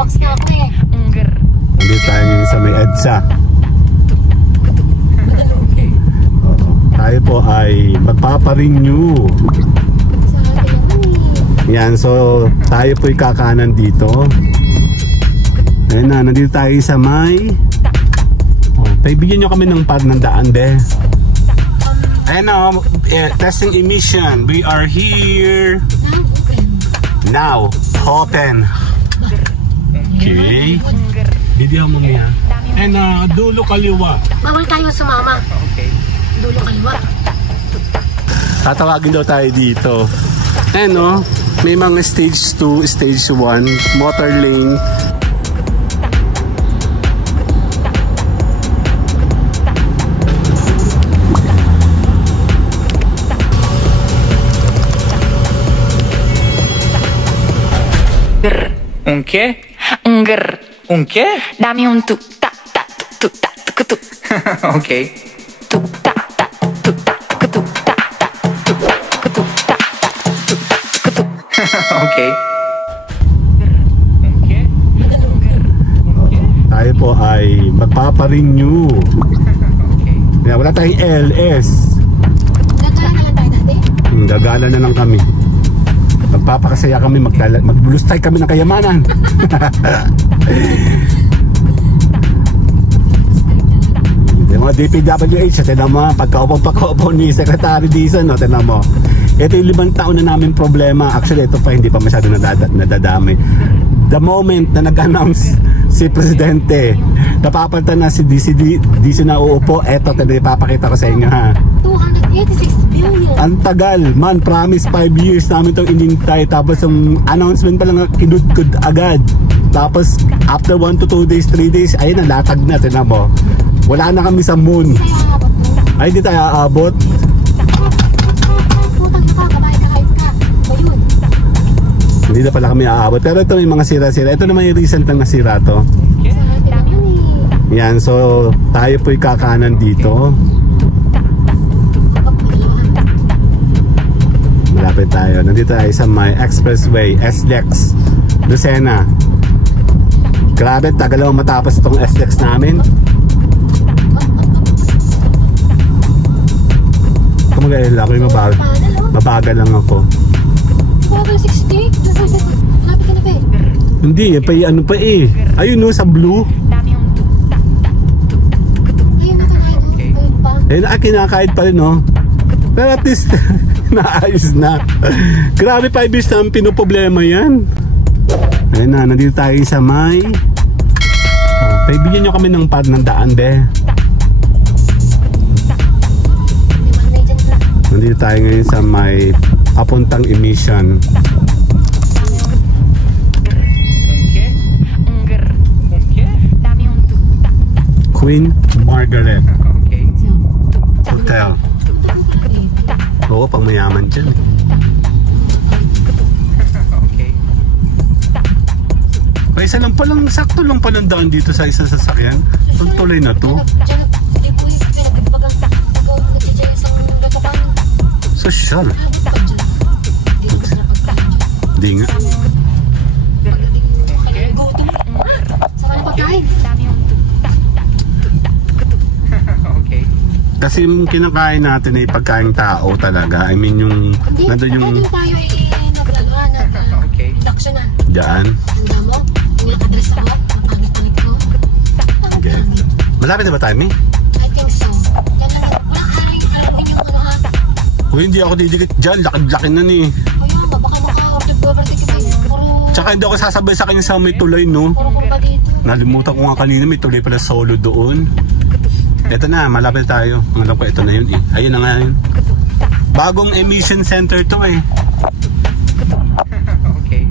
Box na ako eh. Nandito tayo ngayon sa may EDSA. Tayo po ay magpaparenew. Yan, so tayo po'y kakanan dito. Ayun na, nandito tayo sa may paibigyan nyo kami ng pad ng daan de. Ayun na, testing emission. We are here now. Open. Okay. Video mo niya. And dulo kaliwa. Bawal tayo sumama. Okay. Dulo kaliwa. Tatawagin daw tayo dito. Ano, may mga stage 2, stage 1, motor lane. Un qué? Un qué? Dame un tuk ta ta tuk ta tuk tuk. Okay. Tuk ta ta tuk ta tuk ta ta tuk tuk ta tuk tuk. Okay. Tayo po ay magpaparenew. Kaya wala tayong LS. Gagala na lang tayo dati. Gagala na lang kami. Magpapakasaya kami, magbulustay kami ng kayamanan. Yung mga DPWH, tinan mo, pagkaupo ni Secretary Dizon, no, tinan mo. Ito yung 5 taon na namin problema. Actually, ito pa hindi pa masyado nadadami. The moment na nag-announce si Presidente, napapalitan na si DC na uupo, eto, ipapakita ko sa inyo ha. 286 billion. Ang tagal, man, promise 5 years namin itong inintay. Tapos yung announcement pa lang kinudkud agad. Tapos after 1 to 2 days, 3 days, ayun na, latag na, tinan mo. Wala na kami sa moon. Ay, di tayo aabot. Putang ka, kabahay ka, kahit ka. Ayun. Hindi na pala kami aabot. Pero ito may mga sira-sira. Ito naman yung recent lang nasira to. Yan, so tayo po'y kakanan dito. Malapit tayo. Nandito tayo sa may expressway, SLEX, Lucena. Grabe, tagal lang matapos itong SLEX namin. Kumagayala ako yung mabagal lang ako. Bagal 60? Lapit ka na ba eh? Hindi, ano pa eh. Ayun no, sa blue. Ayun na kakain ko. Ayun pa. Ayun, kinakahit pa rin no. Pero at least, naayos na. Grabe, 5 years na ang pinoproblema yan. Ayun na, nandito tayo sa may paibigyan nyo kami ng pad ng daan de. Nandito tayo ngayon sa may papuntang emission. Queen Margaret Hotel. Oo, pang mayaman dyan. Okay. May isa lang palang, sakto lang palang daan dito sa isang sasakyan. Ang tuloy na to. Social. Hindi nga. Okay. Kasi yung kinakain natin ay pagkain tao talaga. I mean yung nandun yung Hindi tayo naglaluhan na induction na. dyan. Tanda mo? Yung address ako? Pagpagit ulit ko. Okay. Malapit na ba tayo, Mi? I think so. Yan lang. Walang haring yung ano ha. Uy, hindi ako didikit dyan. Laki-laki na ni. Kaya nga, baka maka-order ko over ticket. Tsaka hindi ako sasabay sa kanya sa may tulay, no? Puro kumpa dito. Nalimutan ko nga kanina, may tuloy pala solo doon. Ito na, malapit tayo. Ang alam ko, ito na yun eh. Ayun na nga yun. Bagong emission center to eh. Okay.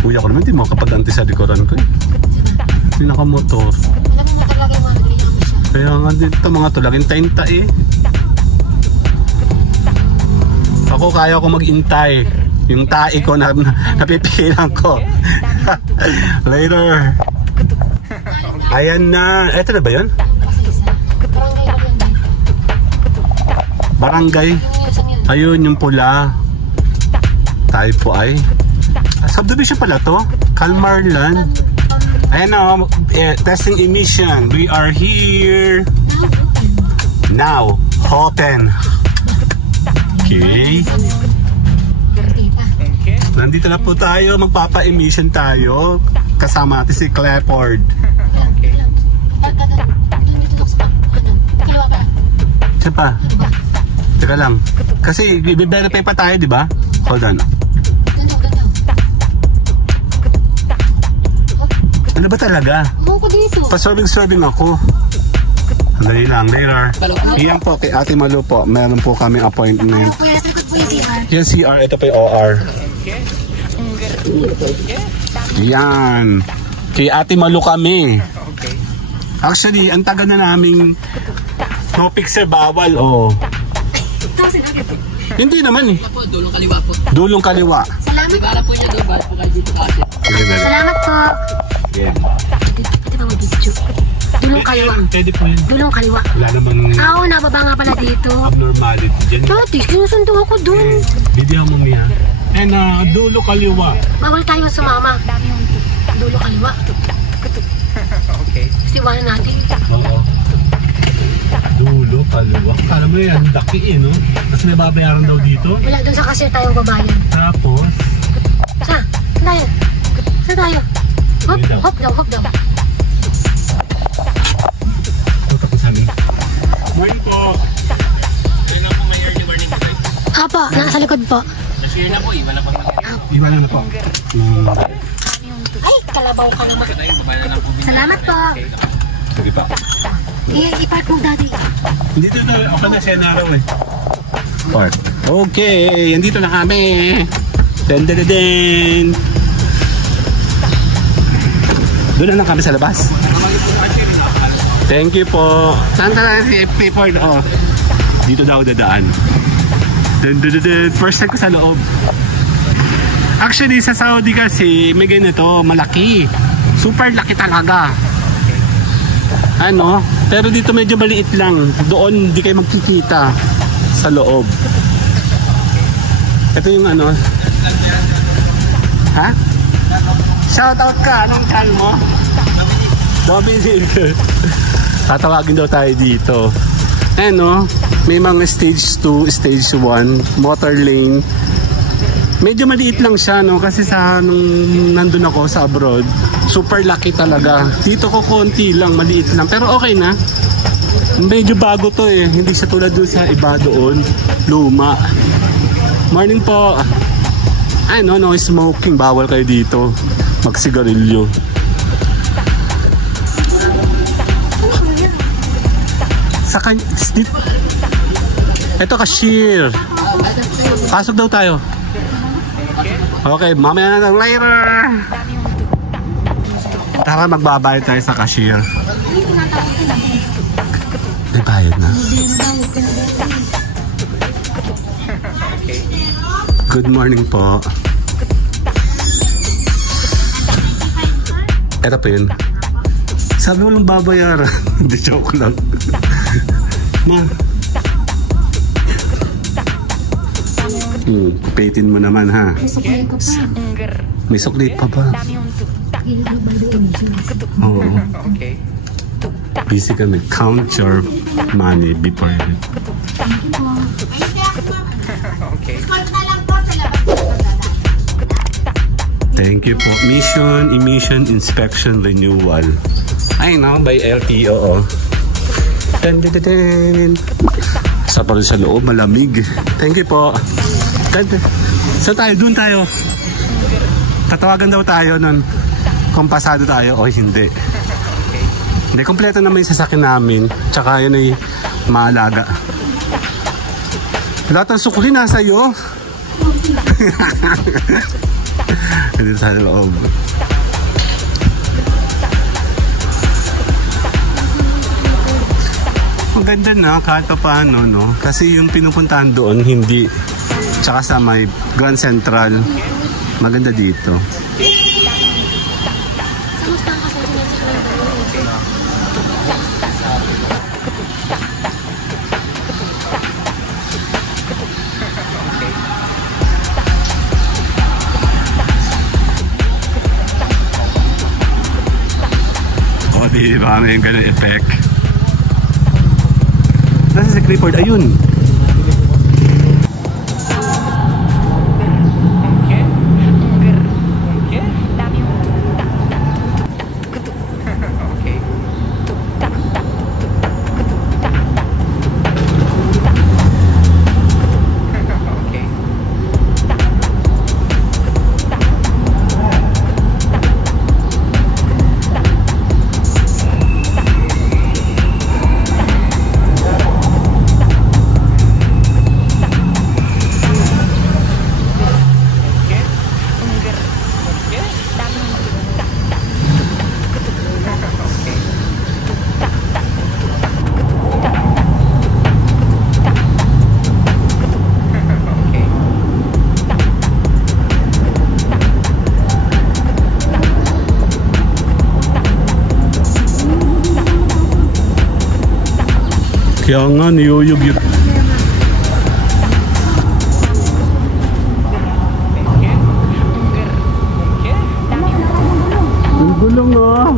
Kuya ko naman, hindi makapag-anti sa likuran ko eh. May nakamotor. Alam mo nakalagay mga nagalihan mo siya. Kaya nga dito mga tulagin, tainta eh. Ako kaya ko mag-intay. Yung tae ko na napipilang ko. Later. Ayan na. Eto na ba yun? Barangay. Ayun yung pula. Tayo po ay Subdivision pala to. Kalmarland. Ayan na, testing emission. We are here. Now, open. Okay. Okay. Nandito na po tayo. Magpapa-emission tayo. Kasama natin si Clifford. Okay. Siya pa. Teka lang. Kasi i-verify pa tayo, di ba? Hold on. Ano ba talaga? Ako dito. Pa-serving ako. Sandali lang, later. Iyan po, kay Ate Malu po. Meron po kami appointment. Kuya, sa likod po yung CR. Yan CR, ito po yung OR. Yan. Kay Ate Malu kami. Okay. Actually, ang tagal na naming no pixel bawal, oh. Tapos agad. Hindi naman eh. Po, dulong kaliwa po. Dulong kaliwa. Salamat. Para po niya doon, ba't po kayo dito kasi. Salamat po. Yeah. Pwede ba mag-video? Dulong kaliwa. Pwede po yun. Dulong kaliwa. Wala namang Oo, nababa nga pala dito. abnormality dyan. Dati, sinusundo ako dun. Video mo niya. And dulo kaliwa. Bawal tayo sumama. Dulo kaliwa. Okay. Kasi iwanan natin. Oo. Dulo kaliwa. Kala mo yan, daki eh, no? Kasi may babayaran daw dito. Wala, doon sa cashier tayo babayan. Tapos, Saan? Saan tayo? Saan tayo? Hop, hop daw, hop daw. tapos kami. Morning po. Apo, nasa likod po. Kasi na po, iba na pang Iba na po. Ay, kalabaw ka naman. Salamat po. Sige pa. I-park mo dati. Dito na, ako na siya naraw eh. Park. Okay, andito na kami. Den. Doon na lang kami sa labas. Thank you po. Saan na si FP Ford? Oh. Dito daw dadaan. Den. First time ko sa loob. Actually, sa Saudi kasi, may ganito, malaki. Super laki talaga. Ano? Pero dito medyo maliit lang. Doon, hindi kayo magkikita sa loob. Ito yung ano. Ha? Shoutout ka. Anong channel mo? Dominic. Tatawagin daw tayo dito. Ano? May mga stage 2, stage 1, motor lane. Medyo maliit lang siya, no? Kasi sa nung nandun ako sa abroad, super laki talaga. Dito ko konti lang, maliit lang. Pero okay na. Medyo bago to eh. Hindi siya tulad doon sa iba doon. Luma. Morning po. Ay, no smoking. Bawal kayo dito. Magsigarilyo. Sa kanya... Ito cashier. Pasok daw tayo. Okay, mamaya na lang later. Tara, magbabayad tayo sa cashier. May bayad na. Good morning po. Ito po yun. Sabi mo lang babayaran. Hindi, joke lang. Ma. Kupitin mo naman ha. May sukli pa ba? Oo. Okay. Busy kami. Count your money before you. Okay. Thank you po. Emission inspection renewal. Ay no, by LTO. Dun. Sa pa rin sa loob, malamig. Thank you po. Saan tayo? Doon tayo. Tatawagan daw tayo nun kung pasado tayo o hindi. Hindi, kompleto naman yung sasakyan namin. Tsaka yun ay maalaga. Lahat ng sukli nasa iyo. Dito sa loob. Maganda na kahit pa paano, no? Kasi yung pinupuntahan doon hindi. Tsaka sa may Grand Central, maganda dito. Di ba may ganun effect? Nasa si Clifford? Ayun. Kaya nga, niyuyog yun. Ang gulong ah.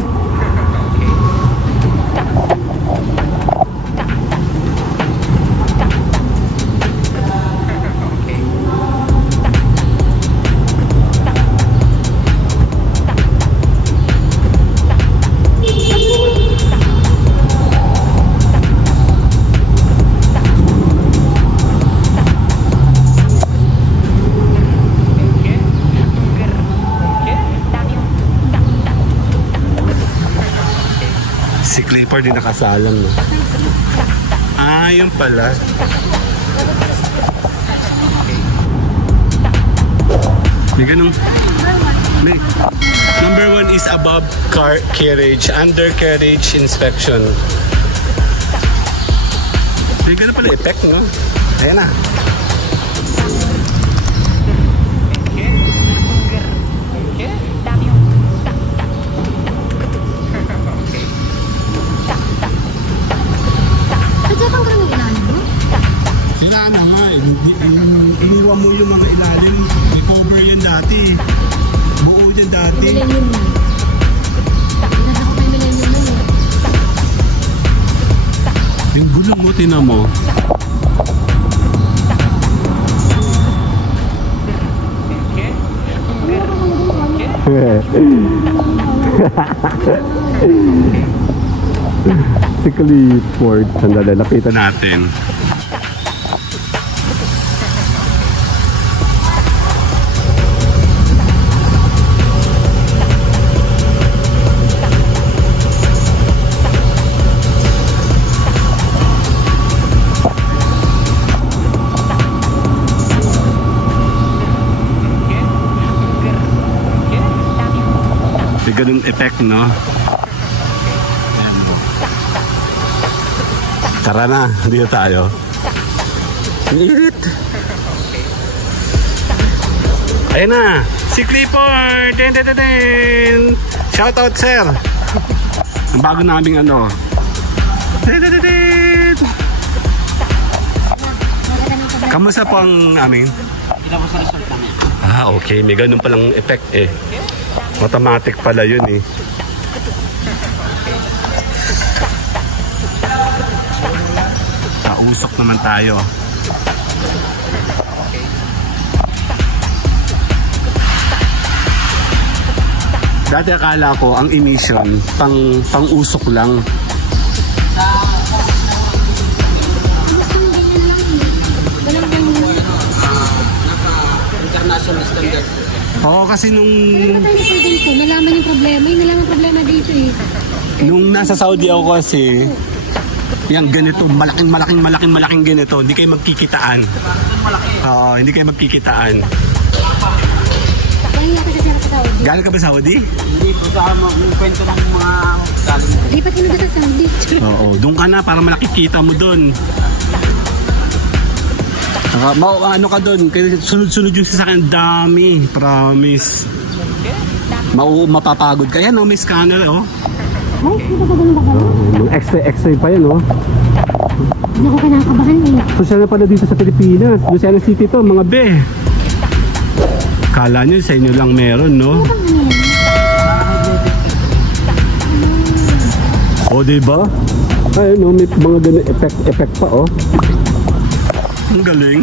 Si Clifford din nakasalang, no? Ah, yun pala. May ganun. Number 1 is above car carriage, under carriage inspection. May ganun pala effect, no? Ayan na. Iniwan mo yung mga ilalim. May cover yan dati. Buo yan dati. Millennium na. Nasa ko pa yung millennium na. Yung gulong mo, tinan mo. Si Clifford. Sandali, lapitan natin. Ganun effect, no? Tara na, dito tayo. Ang init. Ayan na, si Clifford. Den, den, den, den. Shout out, sir. Ang bago naming ano. Den, den, den, den. Kamusta po ang amin? Kita ko sa result namin. Ah, okay. May ganun palang effect eh. Automatic pala yun eh. Nausok naman tayo. Dati akala ko ang emission pang-usok lang. International standard. Oo, kasi nung... Pero tayo na dito, nalaman yung problema. Yung nalaman yung problema dito eh. Nung nasa Saudi ako kasi, yung ganito, malaking ganito, hindi kayo magkikitaan. Oo, hindi kayo magkikitaan. Kaya kasi siya sa Saudi. Galing ka ba Saudi? Hindi po sa yung kwento ng mga galing. Lipat ka na doon sa Saudi. Oo, doon ka na para makikita mo doon. Ano ka doon? Sunod-sunod yung sasakyan, dami. Promise. Mapapagod ka. Yan, no? May scanner, oh. Ay, napapagano ba ka? Extra pa yan, oh. Hindi ako kinakabahan eh. Social na pala dito sa Pilipinas. Lucena City to, mga be. Kala nyo, sa inyo lang meron, no? Ano bang ano yan? O, diba? Ay, no, may mga ganun effect pa, oh. Ang galing.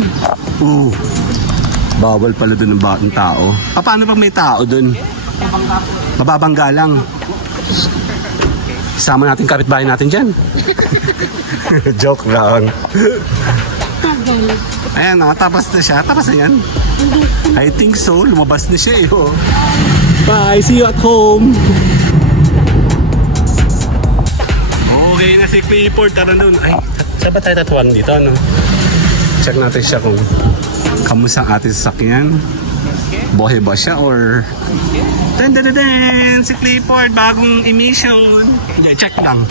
Bawal pala dun ng tao. Paano pag may tao dun? Mababangga lang. Isama natin kapitbahay natin dyan. Joke lang. Ayan, oh, tapos na siya. Tapos na yan. I think so. Lumabas na siya, oh. Bye, see you at home. Okay na si Clifford. Tara dun. Ay, saan ba tayo tatuwang dito, ano? Check natin siya kung kamusta ang ating sasakyan. Bohe ba siya or... Dan. Si Clifford, bagong emission. Check lang.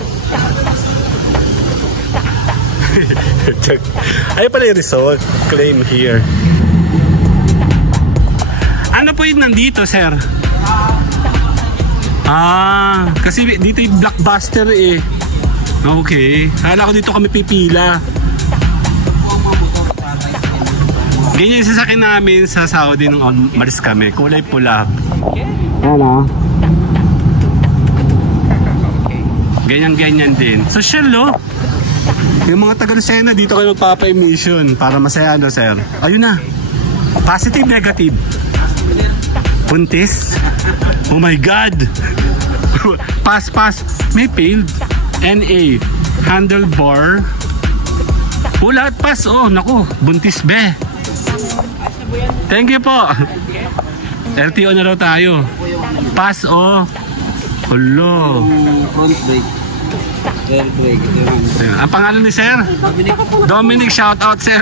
Check. Ay pala yung result. Claim here. Ano po yung nandito, sir? Kasi dito yung Blockbuster eh. Okay. Hala ko dito kami pipila. Ganyan yung sasakyan namin sa Saudi nung maris kami. Kulay pula. Ano? Ganyan din. Social, no? Yung mga taga-Lucena, dito kayo magpapa-emission para masaya, no, sir? Ayun na. Positive, negative. Puntis? Oh my God! Pass. May failed. NA. Handlebar. Lahat pass. Oh, naku. Buntis, be. Thank you po. LTO na raw tayo. Pass, oh. Hulo. Front brake. Rear brake. Ang pangalan ni sir? Dominic, shout out, sir.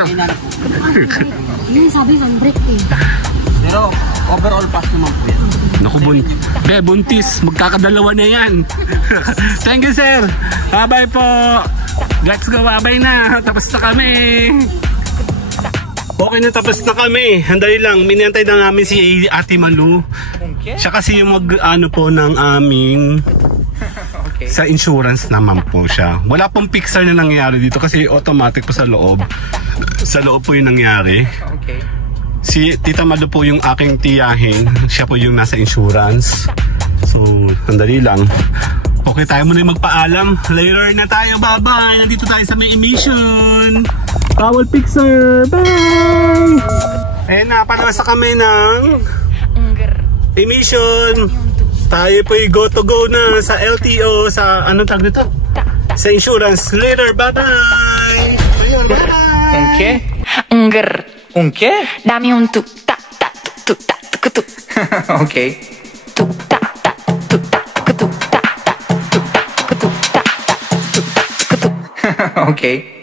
Yung sabi ng break eh. Pero overall pass naman po yan. Naku, buntis. Magkakadalawa na yan. Thank you, sir. Bye-bye po. Let's go. Bye-bye na. Tapos na kami. Okay na, tapos na kami. Handali lang. Minantay na namin si Ate Malu. Siya kasi yung mag-ano po ng aming sa insurance naman po siya. Wala pong fixer na nangyari dito kasi automatic po sa loob. Sa loob po yung nangyari. Okay. Si Tita Malu po yung aking tiyahin. Siya po yung nasa insurance. So, handali lang. Okay, tayo muna yung magpaalam. Later na tayo. Bye-bye. Nandito tayo sa may emission. Bawal fixer. Bye! Ayan na, palasa kami ng emission. Tayo po yung go to go na sa LTO. Sa anong tag dito? Sa insurance. Later. Bye-bye. Ayun, bye-bye. Un qué? Grr. Un qué? Dame un tu ta ta tu ta tu tu Okay. tu ta ta tu ta tu ta ta tu tu ta ta tu tu. Okay.